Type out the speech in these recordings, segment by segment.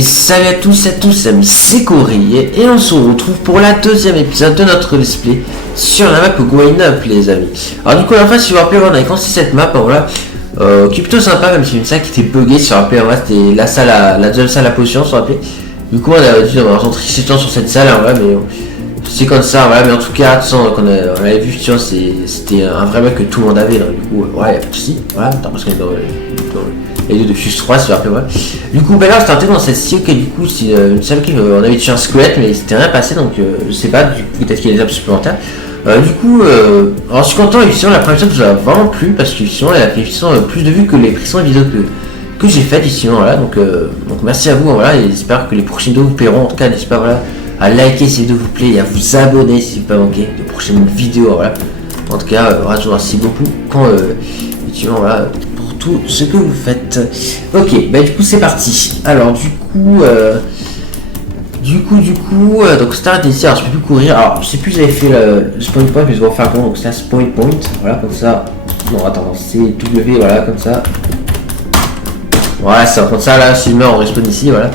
Et salut à tous, amis, c'est Cory et on se retrouve pour la deuxième épisode de notre let's play sur la map Going Up, les amis. Alors du coup, à la fin, si vous vous rappelez, on avait commencé cette map, voilà, qui est plutôt sympa, même si une salle qui était buggée, si vous vous rappelez, c'était la salle, la deuxième salle à potion, si vous vous rappelez. Du coup, on a dit, on va rentrer sur cette salle, hein, voilà, mais c'est comme ça, voilà, mais en tout cas, on avait vu, tu vois, c'était un vrai mec que tout le monde avait, donc, du coup, ouais, y'a pas de soucis, voilà, parce qu'on est dans les deux de Fuse 3, si vous vous rappelez, ouais. Du coup, ben là, c'était dans cette scie, ok, du coup, c'est une salle qui, on avait tué un squelette, mais c'était rien passé, donc je sais pas, peut-être qu'il y a des armes supplémentaires. Du coup, alors je suis content, effectivement, la première épisode nous a vraiment plu, parce que effectivement, elle a fait effectivement plus de vues que les précédentes vidéos que j'ai faites, effectivement, voilà, donc merci à vous, voilà, et j'espère que les prochaines vidéos vous plairont, en tout cas, n'hésitez pas, voilà, à liker si vous plaît, et à vous abonner si vous pas manquer de prochaines vidéos, voilà. En tout cas, voilà, je vous remercie beaucoup quand, effectivement, voilà, tout ce que vous faites. Ok, bah du coup c'est parti. Alors du coup donc start ici. Alors je peux plus courir. Alors je sais plus, j'avais fait le spawn point, mais je vais refaire comment. Donc c'est un spawn point. Voilà, comme ça. Non attends, c'est W, voilà, comme ça. Voilà, c'est comme ça. Là si je meurs on respawn ici, voilà.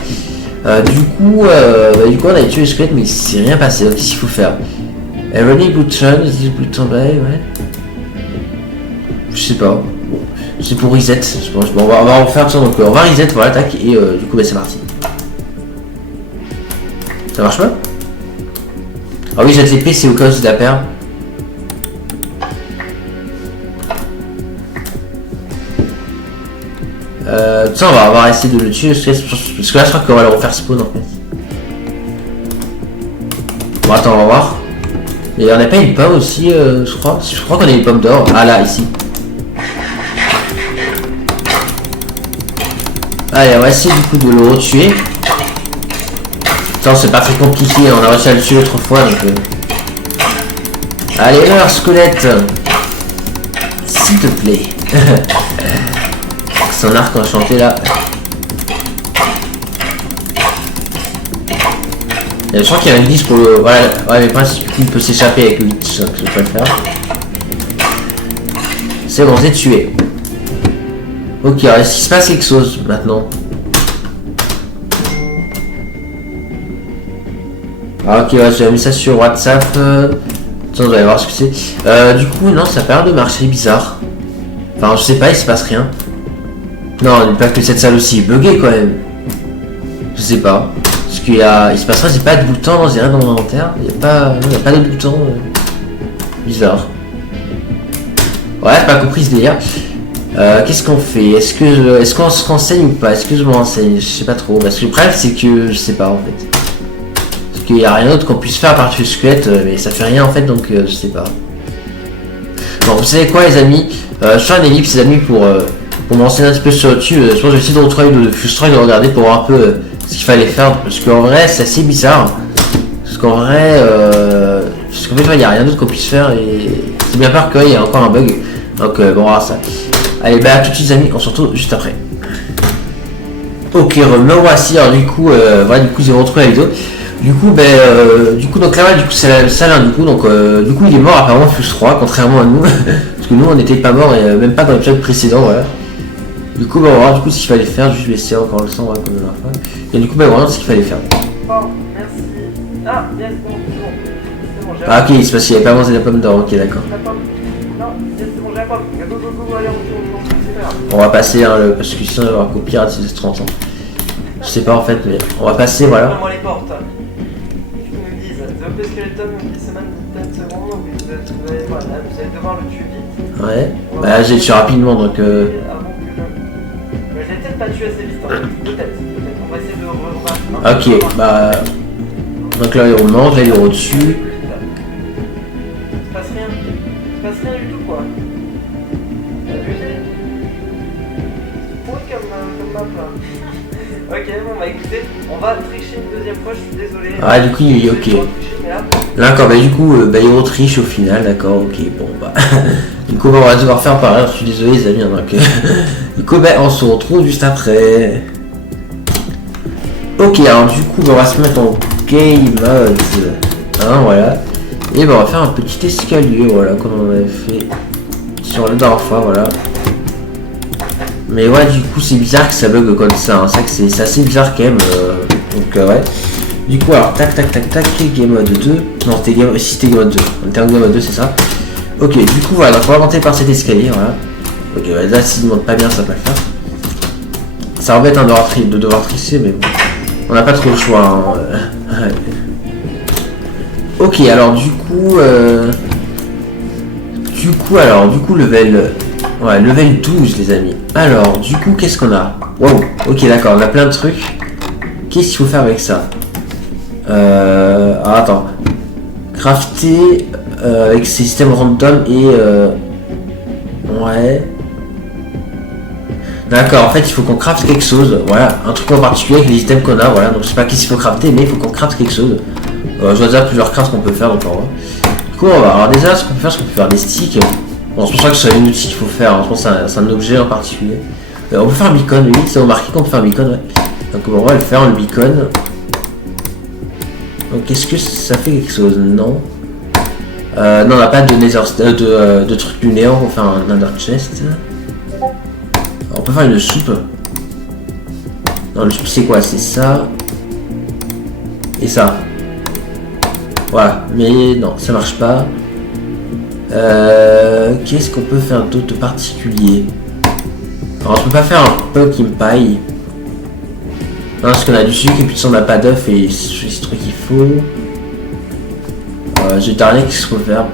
Du coup on a tué le squelette, mais c'est rien passé. Donc qu'est-ce qu'il faut faire? Running button, button ouais. Je sais pas. C'est pour reset, je pense. Bon, on va refaire ça, donc on va reset, voilà, tac, et du coup, bah, c'est parti. Ça marche pas? Ah oui, jette l'épée, c'est au cas où c'est la perdre. Ça, on va essayer de le tuer, parce que là, je crois qu'on va le refaire spawn, en fait. Bon, attends, on va voir. Et on n'a pas une pomme aussi, je crois. Je crois qu'on a une pomme d'or. Ah, là, ici. Allez, on va essayer du coup de le retuer. Attends, c'est pas très compliqué, on a réussi à le tuer l'autre fois, donc... Allez, meurs, squelette. S'il te plaît. Son arc, on va chanter là. Je crois qu'il y a un glitch pour le... Voilà, ouais, mais pas il peut s'échapper avec le glitch, donc je peux le faire. C'est bon, c'est tué. Ok, alors est-ce qu'il se passe quelque chose maintenant? Ah ok, ouais, j'ai mis ça sur WhatsApp. Attends, on va voir ce que c'est. Du coup, non, ça a pas l'air de marcher, bizarre. Enfin, je sais pas, il se passe rien. Non, il pas que cette salle aussi est buggée quand même. Je sais pas. Parce qu'il se passera, j'ai pas de bouton, j'ai rien dans mon inventaire. Il n'y a pas de bouton. Bizarre. Ouais, j'ai pas compris ce délire. Qu'est-ce qu'on fait? Est-ce qu'on se renseigne ou pas? Est-ce que je me renseigne? Je sais pas trop. Parce que le problème c'est que je sais pas en fait. Parce qu'il n'y a rien d'autre qu'on puisse faire à part tuer le squelette, mais ça fait rien en fait, donc je sais pas. Bon, vous savez quoi les amis? Je fais un ellipse les amis pour me renseigner un petit peu sur YouTube. Je pense que je vais essayer de retrouver de Fuse 3 et de regarder pour voir un peu ce qu'il fallait faire. Parce qu'en vrai c'est assez bizarre. Parce qu'en vrai, fait il n'y a rien d'autre qu'on puisse faire et c'est bien peur qu'il y ait encore un bug. Donc bon, on va voir ça. Allez, bah à tout de suite les amis, on se retrouve juste après. Ok, me voici, alors du coup, voilà, du coup j'ai retrouvé la vidéo. Du coup, donc là, du coup c'est la salle, hein, du coup il est mort apparemment Fuse 3, contrairement à nous. Parce que nous on n'était pas morts, et même pas dans l'épisode précédent, voilà. Du coup, bah, on va voir du coup ce qu'il fallait faire, juste laisser encore le sang, voilà, comme la dernière fois. Et du coup, bah voilà ce qu'il fallait faire. Oh, merci. Ah, yes, bon, c'est bon, j'ai Ah ok, c'est parce qu'il avait pas mangé la pomme d'or, ok d'accord. Non, yes, c'est bon, j'ai la pomme. Go, allez, On va passer, hein, parce que sinon il va y avoir qu'au pire à 30 ans. Je sais pas en fait, mais on va passer, voilà. Moi les portes. Ils nous disent, The Open Skeleton nous dit semaine 10 secondes, vous allez devoir le tuer vite. Ouais, bah j'ai tué rapidement donc Avant que le... Je l'ai peut-être pas tué assez vite, hein. Peut-être. On va essayer de ok, bah... Donc là on mange, là il est au-dessus. Il se passe rien du tout quoi. Abusé. Pourri comme map là. Ok, bon bah écoutez, on va tricher une deuxième fois, je suis désolé. Ah du coup il est ok. D'accord, bah du coup il retriche au final, d'accord, ok, bon bah... du coup on va devoir faire pareil, je suis désolé les amis, hein, donc... du coup bah on se retrouve juste après. Ok, alors du coup on va se mettre en game mode, hein, voilà. Et bah on va faire un petit escalier, voilà, comme on avait fait sur la dernière fois, voilà. Mais ouais, du coup, c'est bizarre que ça bug comme ça. Hein. C'est vrai que c'est assez bizarre quand même. Donc, ouais. Du coup, alors, tac, game mode 2. Non, c'était game mode 2. On était en game mode 2, c'est ça. Ok, du coup, voilà. Donc, on va monter par cet escalier, voilà. Ok, ouais, là, s'il ne monte pas bien, ça va pas le faire. Ça embête hein, de devoir tricher, mais bon. On n'a pas trop le choix. Hein. Ok, alors, du coup, level... Ouais, level 12, les amis. Alors, du coup, qu'est-ce qu'on a? Wow, ok, d'accord, on a plein de trucs. Qu'est-ce qu'il faut faire avec ça? Ah, attends. Crafter avec ces systèmes random et... Ouais. D'accord, en fait, il faut qu'on crafte quelque chose. Voilà, un truc en particulier avec les items qu'on a. Voilà, donc je sais pas qu'est-ce qu'il faut crafter, mais il faut qu'on crafte quelque chose. Je vois déjà plusieurs crafts qu'on peut faire, donc on va voir. Du coup, on va... Alors déjà, ce qu'on peut faire, c'est qu'on peut faire des sticks. Bon, je pense pas que ce soit une outil qu'il faut faire, hein. Je pense que c'est un objet en particulier. On peut faire un beacon, oui, ça vous marqué qu'on peut faire un beacon, ouais. Donc bon, on va le faire, le beacon. Donc est-ce que ça fait quelque chose? Non. Non, on n'a pas de nether, de trucs du néant pour faire un nether chest. Alors, on peut faire une soupe. Non, le soupe c'est quoi? C'est ça. Et ça. Voilà, mais non, ça marche pas. Qu'est-ce qu'on peut faire d'autre de particulier? Alors, je peux pas faire un pumpkin pie. Non, parce qu'on a du sucre et puis on n'a pas d'œuf et c'est ce truc qu'il faut. J'ai dernier, qu'est-ce qu'on peut faire?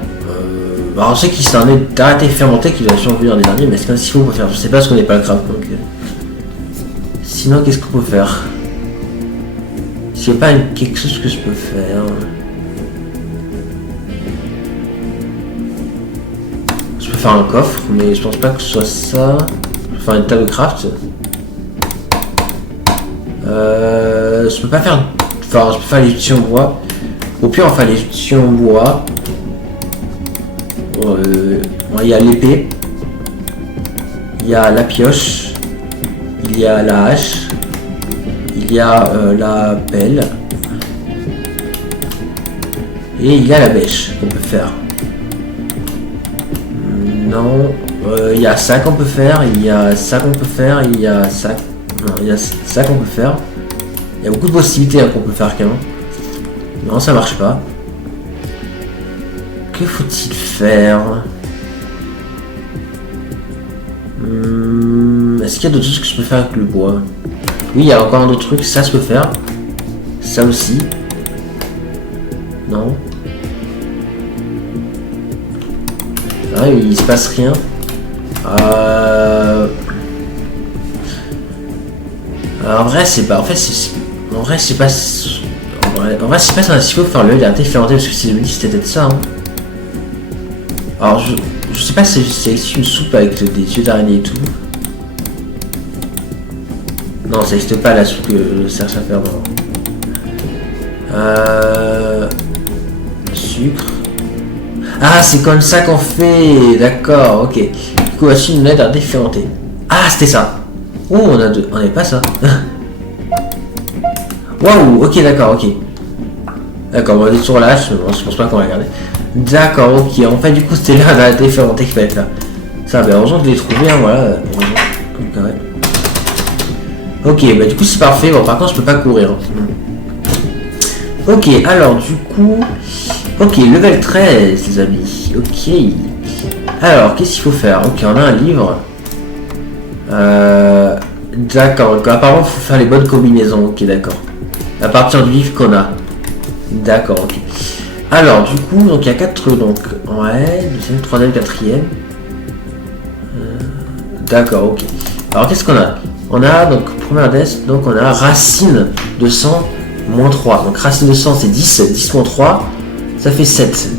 Alors, je sais qu'il s'est arrêté fermenté qui va survenir des derniers, mais est-ce qu'il faut on peut faire? Je sais pas parce qu'on n'est pas le craft donc. Sinon, qu'est-ce qu'on peut faire? S'il n'y a pas quelque chose que je peux faire. Je peux faire un coffre, mais je pense pas que ce soit ça. Je peux faire une table de craft. Je peux pas faire. Enfin, je peux faire les outils en bois. Au pire, on va faire les outils en bois. Il y a l'épée. Il y a la pioche. Il y a la hache. Il y a la pelle. Et il y a la bêche qu'on peut faire. Non. Il y a ça qu'on peut faire. Il y a ça qu'on peut faire. Il y a ça. Non, il y a ça qu'on peut faire. Il y a beaucoup de possibilités hein, qu'on peut faire quand même. Non, ça marche pas. Que faut-il faire? Est-ce qu'il y a d'autres choses que je peux faire avec le bois? Oui, il y a encore un autre truc. Ça, je peux faire. Ça aussi. Non. Ah, il se passe rien. En vrai, c'est pas. En fait, c'est. En vrai, c'est pas. En vrai, c'est pas si faut faire le il a été fermenté parce que si je me dis c'était peut-être ça. Hein. Alors, je sais pas si c'est ici une soupe avec des yeux d'araignée et tout. Non, ça n'existe pas la soupe que je cherche à faire. Sucre. Ah, c'est comme ça qu'on fait. D'accord, ok. Du coup, voici une lettre à défermenter. Ah, c'était ça. Oh, on a deux. On n'avait pas ça. Waouh, ok, d'accord, ok. D'accord, on va aller sur la hache, je pense pas qu'on va regarder. D'accord, ok. En fait, du coup, c'était là la défermenter qu'il fallait être là. Ça, ben, heureusement que je l'ai trouvé, hein, voilà. Heureusement. Donc, ouais. Ok, bah du coup, c'est parfait. Bon, par contre, je peux pas courir. Ok, alors, du coup. Ok, level 13, les amis. Ok. Alors, qu'est-ce qu'il faut faire? Ok, on a un livre. D'accord, donc apparemment, il faut faire les bonnes combinaisons. Ok, d'accord. À partir du livre qu'on a. D'accord, ok. Alors, du coup, donc il y a 4 trucs. Donc, ouais, deuxième, troisième, quatrième. D'accord, ok. Alors, qu'est-ce qu'on a? On a, donc, première desk, donc on a racine de 100 moins 3. Donc, racine de 100, c'est 10. 10 moins 3, ça fait 7.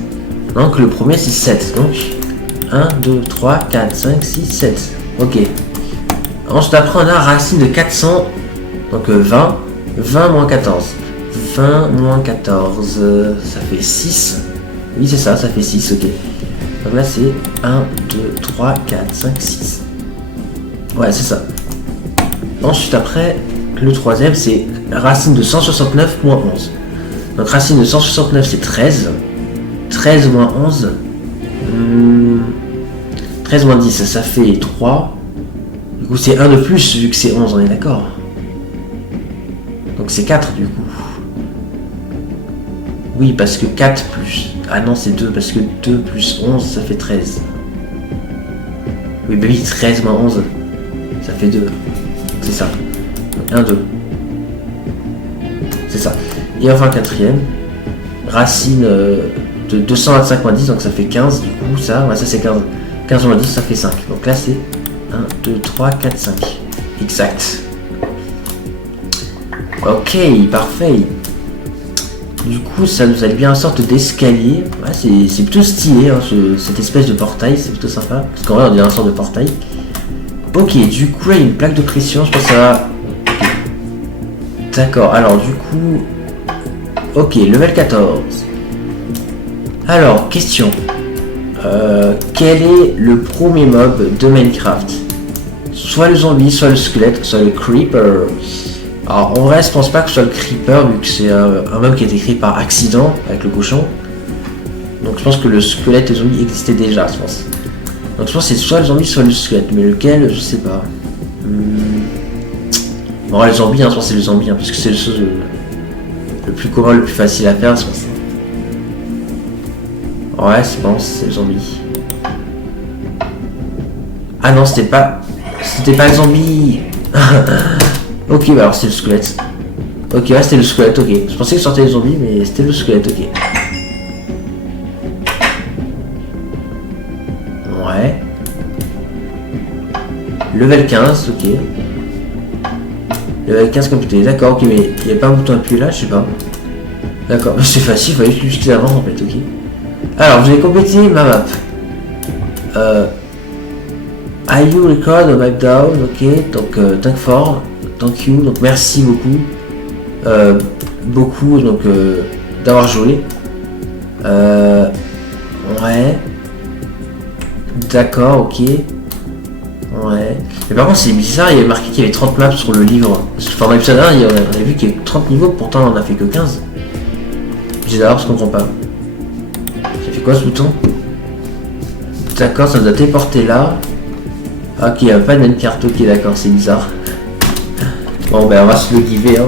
Donc, le premier, c'est 7. Donc, 1, 2, 3, 4, 5, 6, 7. Ok. Ensuite, après, on a racine de 400. Donc, 20. 20 moins 14. 20 moins 14. Ça fait 6. Oui, c'est ça, ça fait 6. Ok. Donc là, c'est 1, 2, 3, 4, 5, 6. Ouais, c'est ça. Ensuite, après, le troisième, c'est racine de 169 moins 11. Donc, racine de 169, c'est 13. 13 moins 11. 13 moins 10, ça fait 3. Du coup, c'est 1 de plus vu que c'est 11, on est d'accord. Donc c'est 4 du coup. Oui, parce que 4 plus... Ah non, c'est 2, parce que 2 plus 11, ça fait 13. Oui, bah oui, 13 moins 11, ça fait 2. C'est ça. 1, 2. C'est ça. Et enfin, quatrième. Racine de 225 moins 10, donc ça fait 15. Du coup, ça, ouais, ça c'est 15. 15 moins 10, ça fait 5. Donc là, c'est 1, 2, 3, 4, 5. Exact. Ok, parfait. Du coup, ça nous a bien une sorte d'escalier. Ouais, c'est plutôt stylé, hein, cette espèce de portail, c'est plutôt sympa. Parce qu'en vrai, on dirait une sorte de portail. Ok, du coup, là, il y a une plaque de pression, je pense que ça va... Okay. D'accord, alors du coup... Ok, level 14. Alors, question. Quel est le premier mob de Minecraft? Soit le zombie, soit le squelette, soit le creeper. Alors, en vrai, je pense pas que ce soit le creeper, vu que c'est un mob qui a été créé par accident avec le cochon. Donc, je pense que le squelette et le zombie existaient déjà, je pense. Donc, je pense que c'est soit le zombie, soit le squelette. Mais lequel, je sais pas. Bon, les zombies, hein, je pense que c'est le zombie, hein, parce que c'est le chose le plus commun, le plus facile à faire, je pense. Ouais, je pense, c'est le zombie. Ah non, c'était pas le zombie. Ok, bah alors c'est le squelette. Ok, ouais, c'était le squelette, ok. Je pensais que sortait le zombie, mais c'était le squelette, ok. Ouais. Level 15, ok. Level 15 complété, d'accord, ok, mais il n'y a pas un bouton appuyé là, je sais pas. D'accord, c'est facile, il fallait juste avant en fait, ok. Alors, je vais compléter ma map. Are you record a map down, ok, donc thank for, thank you, donc merci beaucoup. Donc d'avoir joué. Ouais. D'accord, ok. Ouais. Mais par contre c'est bizarre, il y avait marqué qu'il y avait 30 maps sur le livre. Parce que dans l'épisode 1, on avait vu qu'il y avait 30 niveaux, pourtant on en a fait que 15. Bizarre, je comprends pas. Ça fait quoi ce bouton? D'accord, ça nous a téléporté là. Ah, ok, il n'y a pas de même carte, ok d'accord, c'est bizarre. Bon ben on va se logiver hein.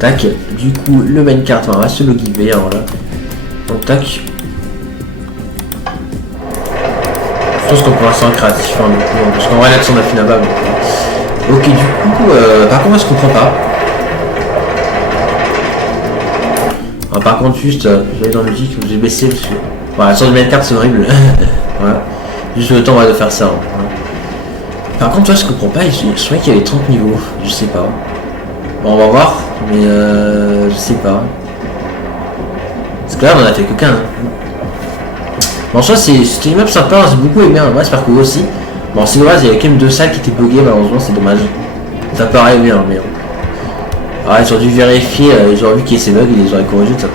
Tac, du coup le main carte, on va se logiver alors là. Donc tac. Je pense qu'on peut rester en créatif hein, du coup, parce qu'en vrai là-dessus on a fait là-bas. Ok du coup, par contre moi je comprends pas. Ah, par contre juste, j'allais dans la musique, j'ai baissé parce que... Voilà, sur le main carte c'est horrible. Voilà. Juste le temps de faire ça. Hein. Par contre, toi, je comprends pas, je croyais qu'il y avait 30 niveaux, je sais pas. Bon, on va voir, mais je sais pas. Parce que là, on en a fait que 15. Bon, en soi, c'était une map sympa, hein, j'ai beaucoup aimé, en vrai, j'espère que vous aussi. Bon, c'est dommage, il y avait quand même 2 salles qui étaient buggées, malheureusement, c'est dommage. Ça paraît bien, mais... Ah, ils ont dû vérifier, ils ont vu qu'il y ait ces bugs, ils les auraient corrigés, de ça.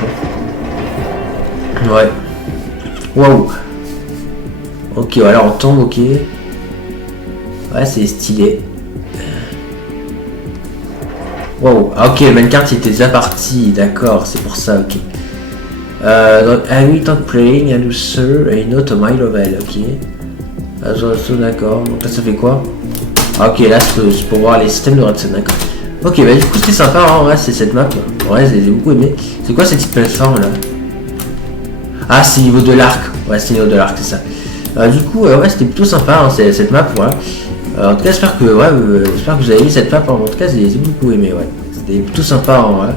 Ouais. Waouh. Ok, alors on tombe, ok. Ouais, c'est stylé. Wow, ah, ok, le main carte il était déjà parti, d'accord, c'est pour ça, ok. Donc, I will not playing a loser et not a my level, ok. D'accord, donc là ça fait quoi? Ah, ok, là c'est pour voir les systèmes de redstone, d'accord. Ok, bah du coup c'était sympa, hein, ouais, c'est cette map. Ouais, j'ai beaucoup aimé. C'est quoi cette petite plateforme là? Ah, c'est niveau de l'arc, ouais, c'est niveau de l'arc, c'est ça. Du coup, ouais, c'était plutôt sympa, hein, cette map, voilà. En tout cas, j'espère que vous avez aimé cette map. En tout cas, j'ai beaucoup aimé. Ouais. C'était plutôt sympa. Hein, ouais.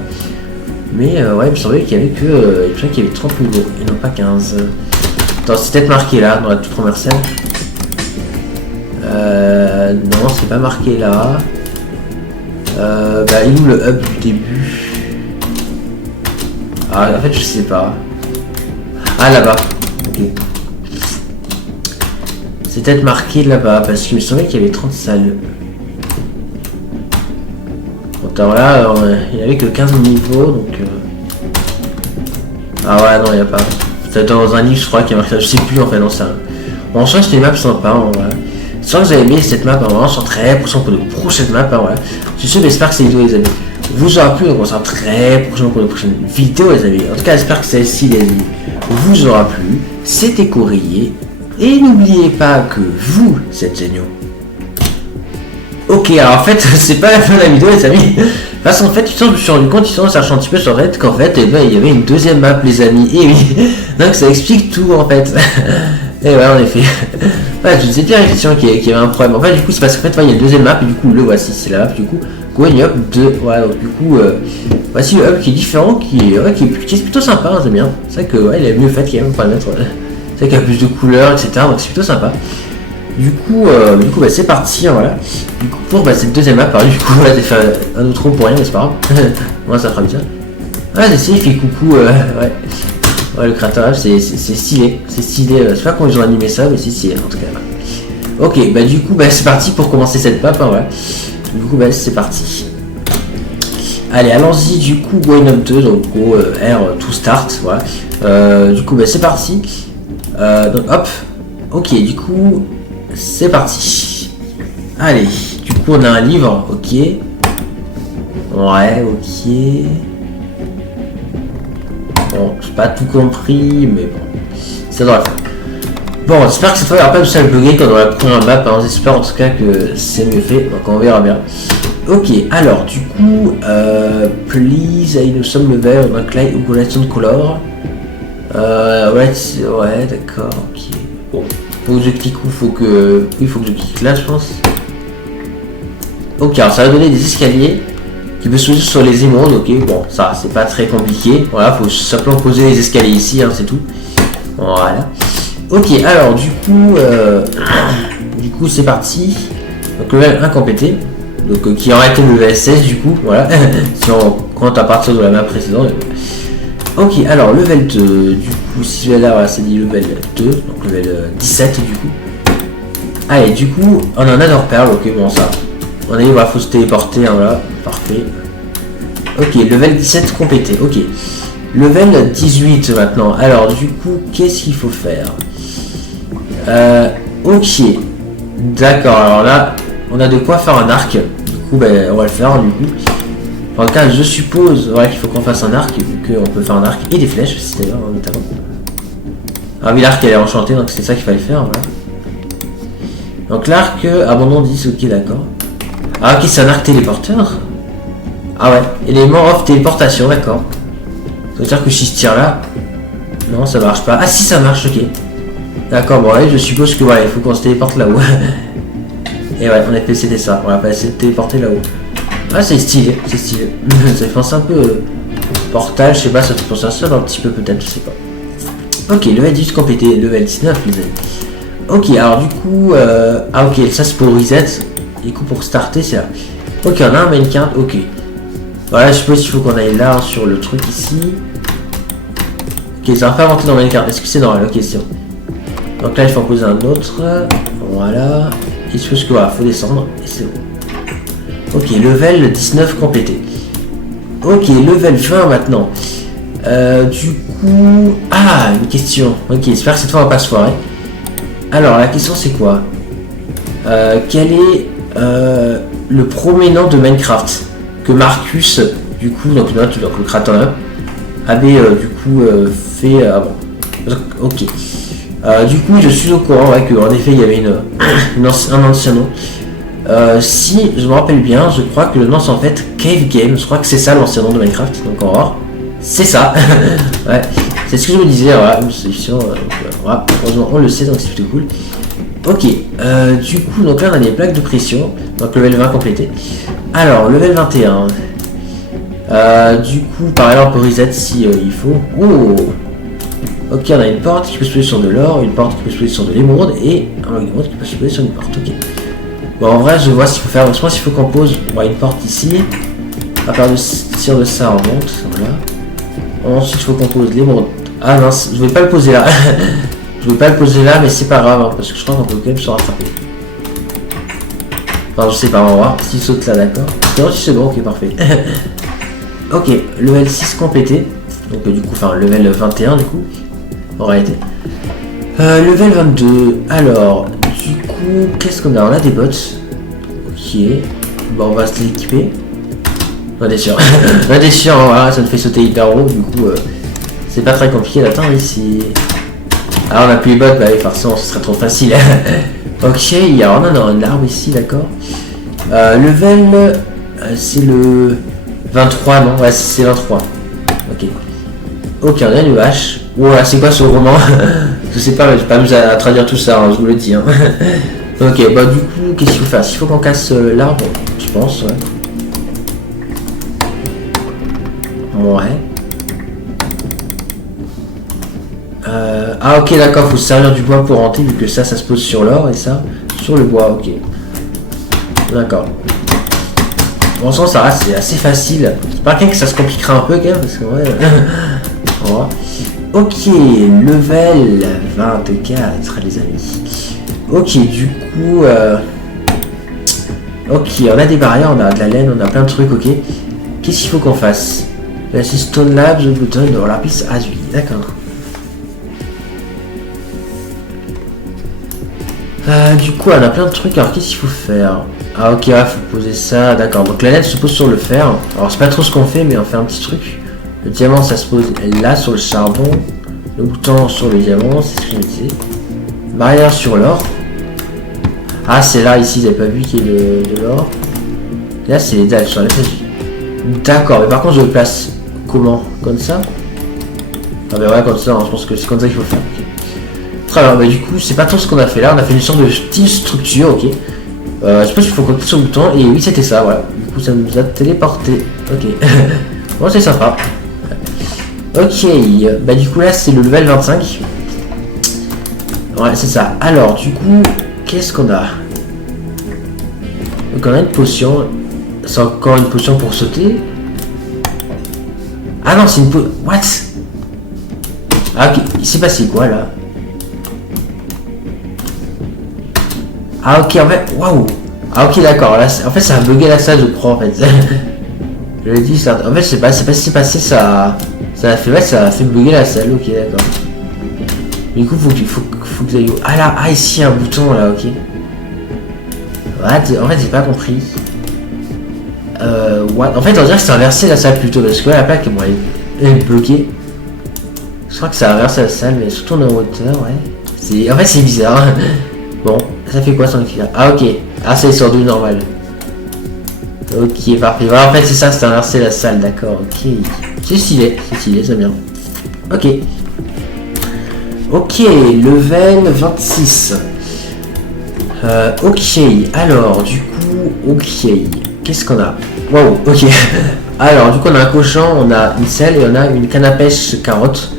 Mais ouais, il me semblait qu'il y avait que, 30 niveaux et non pas 15. Attends, c'est peut-être marqué là dans la toute première scène. Non, c'est pas marqué là. Bah, il est où le hub du début? Ah, en fait, je sais pas. Ah, là-bas. Ok. C'est peut-être marqué là-bas, parce qu'il me semblait qu'il y avait 30 salles. Bon, alors là, il n'y avait que 15 niveaux, donc... Ah ouais, non, il n'y a pas. C'est dans un livre, je crois, qui a marqué ça. Je sais plus, en fait, non, ça... Bon, en soi, c'était une map sympa, en vrai. J'espère que vous avez aimé cette map, en vrai, on sera très prochain pour de prochaines maps, en vrai. Je suis sûr, j'espère que cette vidéo, les amis, vous aura plu, donc on sera très prochain pour de prochaines vidéos, les amis. En tout cas, j'espère que celle-ci, les amis, vous aura plu. C'était Courrier. Et n'oubliez pas que vous êtes géniaux. Ok, alors en fait, c'est pas la fin de la vidéo les amis. Parce qu'en fait, je me suis rendu compte, en cherchant un petit peu sur Reddit, qu'en fait, il y avait une deuxième map les amis. Et oui, donc ça explique tout en fait. Et ouais, en effet. Ouais, je disais bien effectivement qu'il y avait un problème. En fait, du coup, c'est parce qu'en fait, il y a une deuxième map, et du coup, le voici, c'est la map, du coup, Going Up 2. Voilà, donc du coup, voici le hub qui est différent, qui est plutôt sympa, hein, c'est bien. C'est vrai que, ouais, il est mieux fait quand même, pour le mettre. C'est vrai qu'il y a plus de couleurs, etc. Donc c'est plutôt sympa. Du coup, bah, c'est parti, hein, voilà. Du coup, pour cette deuxième map, du coup, voilà, j'ai fait un autre rond pour rien, mais c'est pas grave. Moi, ça fera bien. Ah, c'est il fait coucou, ouais. Ouais, le créateur, c'est stylé. C'est stylé, je sais pas comment ils ont animé ça, mais c'est stylé, en tout cas. Ouais. Ok, bah du coup, bah, c'est parti pour commencer cette map, hein, voilà. Du coup, bah, c'est parti. Allez, allons-y, du coup, Going Up 2, donc gros R to start, voilà. Du coup, bah, c'est parti. Donc, hop. Ok, du coup... C'est parti. Allez, du coup on a un livre, ok. Ouais, ok. Bon, j'ai pas tout compris, mais bon. Ça devrait le faire. Bon, j'espère que cette fois il n'y aura pas de ça bugger quand on va prendre un map, hein. J'espère en tout cas que c'est mieux fait, donc on verra bien. Ok, alors du coup, please, I know some level, on clay ou collection de color. Ouais, d'accord, ok. Bon. Faut que je clique où faut que je clique là je pense. Ok, alors ça va donner des escaliers qui peuvent se poser sur les émeraudes. Ok, bon ça c'est pas très compliqué. Voilà, faut simplement poser les escaliers ici, hein, c'est tout. Voilà. Ok, alors du coup c'est parti. Donc level 1 complété. Donc qui aurait été le level 16 du coup, voilà. Si on compte à partir de la map précédente. Ok, alors level 2, du coup, si je vais là, voilà, c'est dit level 2, donc level 17 du coup. Allez, du coup, on a un Nether Pearl, ok, bon ça. On est, il faut se téléporter, hein, voilà, parfait. Ok, level 17 complété, ok. Level 18 maintenant, alors du coup, qu'est-ce qu'il faut faire? Ok, d'accord, alors là, on a de quoi faire un arc, du coup, ben, on va le faire, du coup. En tout cas, je suppose ouais, qu'il faut qu'on fasse un arc, vu qu'on peut faire un arc et des flèches, aussi d'ailleurs, notamment. Ah oui, l'arc elle est enchantée, donc c'est ça qu'il fallait faire, voilà. Donc l'arc, abandon 10, ok, d'accord. Ah ok, c'est un arc téléporteur. Ah ouais, élément off téléportation, d'accord. Ça veut dire que si je tire là... Non, ça marche pas. Ah si, ça marche, ok. D'accord, bon, ouais, je suppose que voilà, il faut qu'on se téléporte là-haut. Et ouais, on a fait c'était ça, on va pas essayer de téléporter là-haut. Ah c'est stylé, c'est stylé. Ça fait penser un peu portal, je sais pas, ça fait penser à ça un petit peu peut-être, je sais pas. Ok, level 18 complété, level 19 les amis. Ok, alors du coup, ah ok, ça c'est pour reset. Du coup pour starter c'est là. Ok, on a un main card, ok. Voilà, je suppose qu'il faut qu'on aille là sur le truc ici. Ok, ça va pas rentrer dans le main card, est-ce que c'est normal? Ok, c'est bon. Donc là il faut en poser un autre. Voilà. Et je suppose que voilà, faut descendre, et c'est bon. Ok, level 19 complété. Ok, level 20 maintenant. Du coup... Ah, une question. Ok, j'espère que cette fois on va pas se foirer. Alors, la question c'est quoi? Quel est le promenant de Minecraft que Marcus, du coup, donc le créateur avait du coup fait avant. Ok. Du coup, je suis au courant ouais, qu'en effet il y avait un ancien nom. Si je me rappelle bien, je crois que le nom c'est en fait Cave Game, je crois que c'est ça l'ancien nom de Minecraft, donc on va voir. C'est ça. Ouais, c'est ce que je me disais, voilà, une solution, voilà, heureusement on le sait, donc c'est plutôt cool. Ok, du coup, donc là on a des plaques de pression, donc level 20 complété. Alors, level 21. Du coup, pareil, on peut reset si il faut. Oh. Ok, on a une porte qui peut se poser sur de l'or, une porte qui peut se poser sur de l'émeraude et un émeraude qui peut se poser sur une porte. Ok. Bon, en vrai, je vois ce qu'il faut faire. Je pense qu'il faut qu'on pose une porte ici. À partir de ça, on monte. Voilà. Ensuite, il faut qu'on pose l'émeraude. Ah mince, je vais pas le poser là. Je vais pas le poser là, mais c'est pas grave, hein, parce que je crois qu'on peut quand même se rattraper. Enfin, je sais pas, on va voir. S'il saute là, d'accord. Non, si c'est bon, ok, parfait. Ok, level 6 complété. Donc, du coup, enfin, level 21, du coup. En réalité. Level 22. Alors, du coup, qu'est-ce qu'on a? On a des bots. Ok. Bon, on va se l'équiper. On a des chiens. On a des chiens, voilà, ça me fait sauter hyper haut. Du coup, c'est pas très compliqué d'atteindre ici. Ah, on a plus les bottes, bah oui, forcément, ce serait trop facile. Ok, alors on a un arbre ici, d'accord. Level, c'est le 23, non? Ouais, c'est 23. Ok. Ok, on a une hache. Ouais, c'est quoi ce roman? Je sais pas, mais je vais pas m'amuser à traduire tout ça, hein, je vous le dis. Hein. Ok, bah du coup, qu'est-ce qu'il faut faire? Il faut qu'on casse l'arbre, je pense, ouais. Ouais. Ah ok, d'accord, faut se servir du bois pour rentrer, vu que ça se pose sur l'or et ça sur le bois, ok. D'accord. Bon sang, ça reste, c'est assez facile. C'est pas que ça se compliquera un peu quand même, parce que ouais. Ok, level 24 les amis. Ok, du coup... Ok, on a des barrières, on a de la laine, on a plein de trucs, ok. Qu'est-ce qu'il faut qu'on fasse? Là, c'est Stone Labs, button, dans la piste Azul, d'accord. Du coup, on a plein de trucs, alors qu'est-ce qu'il faut faire? Ah ok, il faut poser ça, d'accord. Donc la laine se pose sur le fer. Alors c'est pas trop ce qu'on fait, mais on fait un petit truc. Le diamant, ça se pose là, sur le charbon. Le bouton sur le diamant, c'est ce que je me disais. Barrière sur l'or. Ah, c'est là, ici, vous avez pas vu qu'il y ait de l'or. Là, c'est les dalles sur la page. D'accord, mais par contre, je le place comment? Comme ça? Ah bah ouais, comme ça, hein, je pense que c'est comme ça qu'il faut faire. Okay. Très bien, bah du coup, c'est pas tout ce qu'on a fait là. On a fait une sorte de petite structure, ok. Je sais pas s'il faut compter sur le bouton. Et oui, c'était ça, voilà. Du coup, ça nous a téléporté. Ok. Bon, c'est sympa. Ok, bah du coup là c'est le level 25. Ouais, c'est ça. Alors du coup, qu'est-ce qu'on a? Donc on a une potion. C'est encore une potion pour sauter. Ah non, c'est une potion. What? Ah ok, il s'est passé quoi là? Ah ok, en fait, waouh. Ah ok, d'accord. Là, en fait, ça a bugué la salle, je crois en fait. Je l'ai dit, ça. En fait, je sais pas ce qui s'est passé, ça a fait, ouais, ça a fait bugger la salle, ok, d'accord. Du coup, faut que vous ayez... Ah là, ah ici, un bouton, là, ok. What? En fait, j'ai pas compris. What? En fait, on dirait que c'est inversé la salle plutôt, parce que là, la plaque, bon, elle est bloquée. Je crois que ça a inversé la salle, mais surtout en hauteur, ouais. En fait, c'est bizarre. Bon, ça fait quoi sans écrire? Ah, ok. Ah, c'est sur du normal. Ok, parfait. Voilà, en fait, c'est ça, c'est inversé la salle, d'accord, ok. C'est stylé, c'est bien. Ok. Ok, level 26. Ok, alors, du coup, ok. Qu'est-ce qu'on a? Wow, ok. Alors, du coup, on a un cochon, on a une selle et on a une canne à pêche carotte.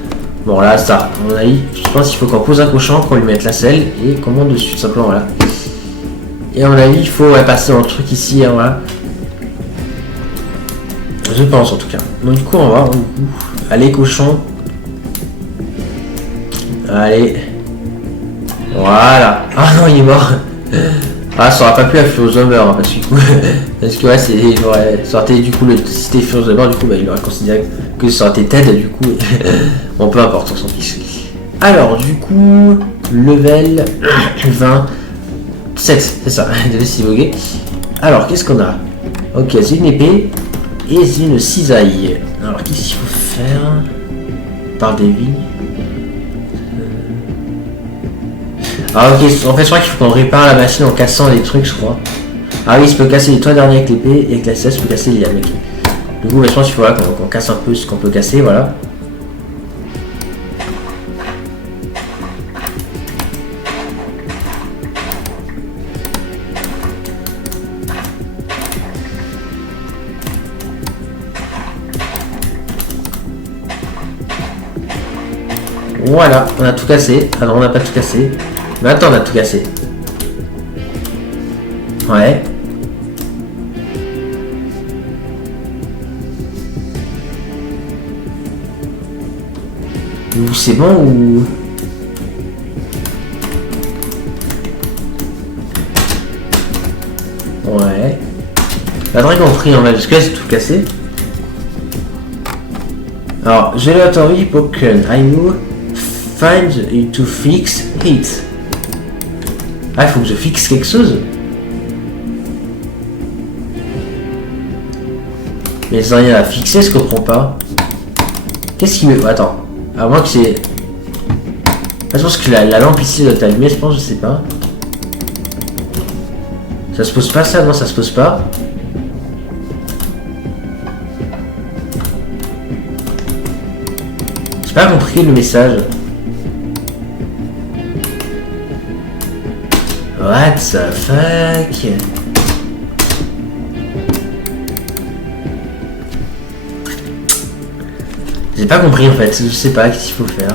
Bon, là, ça, à mon avis, je pense qu'il faut qu'on pose un cochon, qu'on lui mette la selle et qu'on monte dessus, tout simplement, voilà. Et à mon avis, il faut passer dans le truc ici, hein, voilà. Je pense en tout cas. Donc du coup on va. Allez cochon. Allez. Voilà. Ah non il est mort. Ah ça aurait pas pu à Furzomer hein, parce que ouais c'est. Il aurait sorti du coup le. Si c'était Furzomer du coup bah, il aurait considéré que ça aurait été Ted du coup. Bon peu importe on s'en fiche. Alors du coup. Level 27. C'est ça. Désolé si bugué. Alors qu'est-ce qu'on a? Ok c'est une épée. Et c'est une cisaille. Alors qu'est-ce qu'il faut faire? Par des vignes. Ah ok, en fait je crois qu'il faut qu'on répare la machine en cassant les trucs je crois. Ah oui, je peux casser les toits derniers avec l'épée et avec la cisaille je peux casser les lianes. Okay. Du coup je pense qu'il faudra qu'on casse un peu ce qu'on peut casser, voilà. Voilà, on a tout cassé. Ah non, on n'a pas tout cassé. Mais attends, on a tout cassé. Ouais. Ou c'est bon ou... Ouais. La dragon pris en mal, jusqu'à c'est tout cassé. Alors, Gelatori Pokken, I know. Find to fix it. Ah, il faut que je fixe quelque chose. Mais ça rien à fixer, je comprends pas. Qu'est-ce qu'il me... Attends. À moins que c'est... Je pense que la lampe ici doit être allumée, je pense, je sais pas. Ça se pose pas ça? Non, ça se pose pas. J'ai pas compris le message. What the fuck? J'ai pas compris en fait, je sais pas qu'est-ce qu'il faut faire.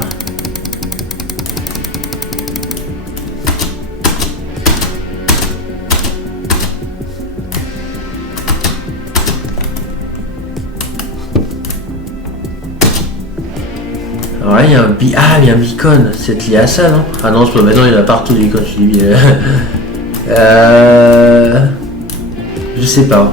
Ouais, il y a un il y a un beacon, c'est lié à ça, non? Ah non, maintenant il y en a partout des beacons, je suis débile. Je sais pas.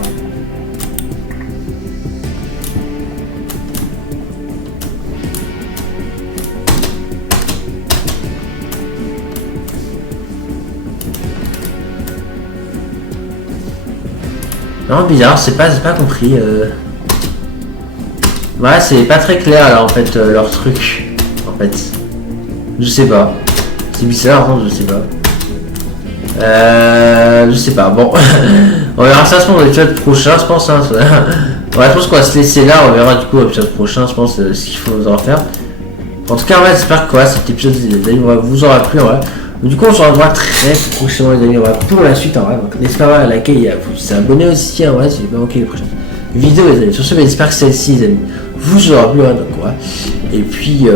Non, bizarre, c'est pas compris. Ouais, c'est pas très clair là en fait, leur truc. En fait. Je sais pas. C'est bizarre, hein, je sais pas. Je sais pas, bon. On verra ça pour l'épisode prochain, je pense. Hein. Ouais, je pense qu'on va se laisser là, on verra du coup l'épisode prochain, je pense, ce qu'il faudra faire. En tout cas, ouais, j'espère que cet épisode vous aura plu, ouais. Du coup, on se revoit très prochainement, les amis, ouais, pour la suite, en vrai. Donc, n'hésitez pas à liker, vous s'abonner aussi, hein, ouais, si vous n'avez pas manqué les prochaines vidéos, les amis. Sur ce, j'espère que celle-ci, les amis, vous aura plu, hein, donc, ouais. Et puis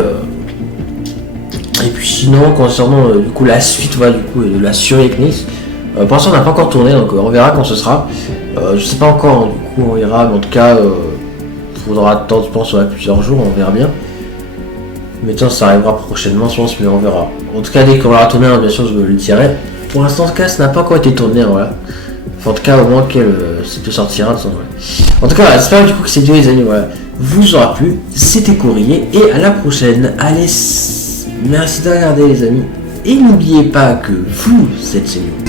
sinon, concernant du coup la suite, ouais, du coup, de la survie avec Nix, pour l'instant, on n'a pas encore tourné, donc on verra quand ce sera. Je sais pas encore, hein, du coup, on verra, mais en tout cas, faudra attendre, je pense, ouais, plusieurs jours, on verra bien. Mais ça arrivera prochainement, je pense, mais on verra. En tout cas, dès qu'on aura tourné, bien sûr, je le dirai. Pour l'instant, en tout cas, ça n'a pas encore été tourné, voilà. Enfin, en tout cas, au moins qu'elle sortira. Ouais. En tout cas, voilà, j'espère du coup que cette vidéo, les amis, voilà, vous aura plu. C'était Courrier, et à la prochaine. Allez, merci de regarder, les amis. Et n'oubliez pas que vous êtes géniaux.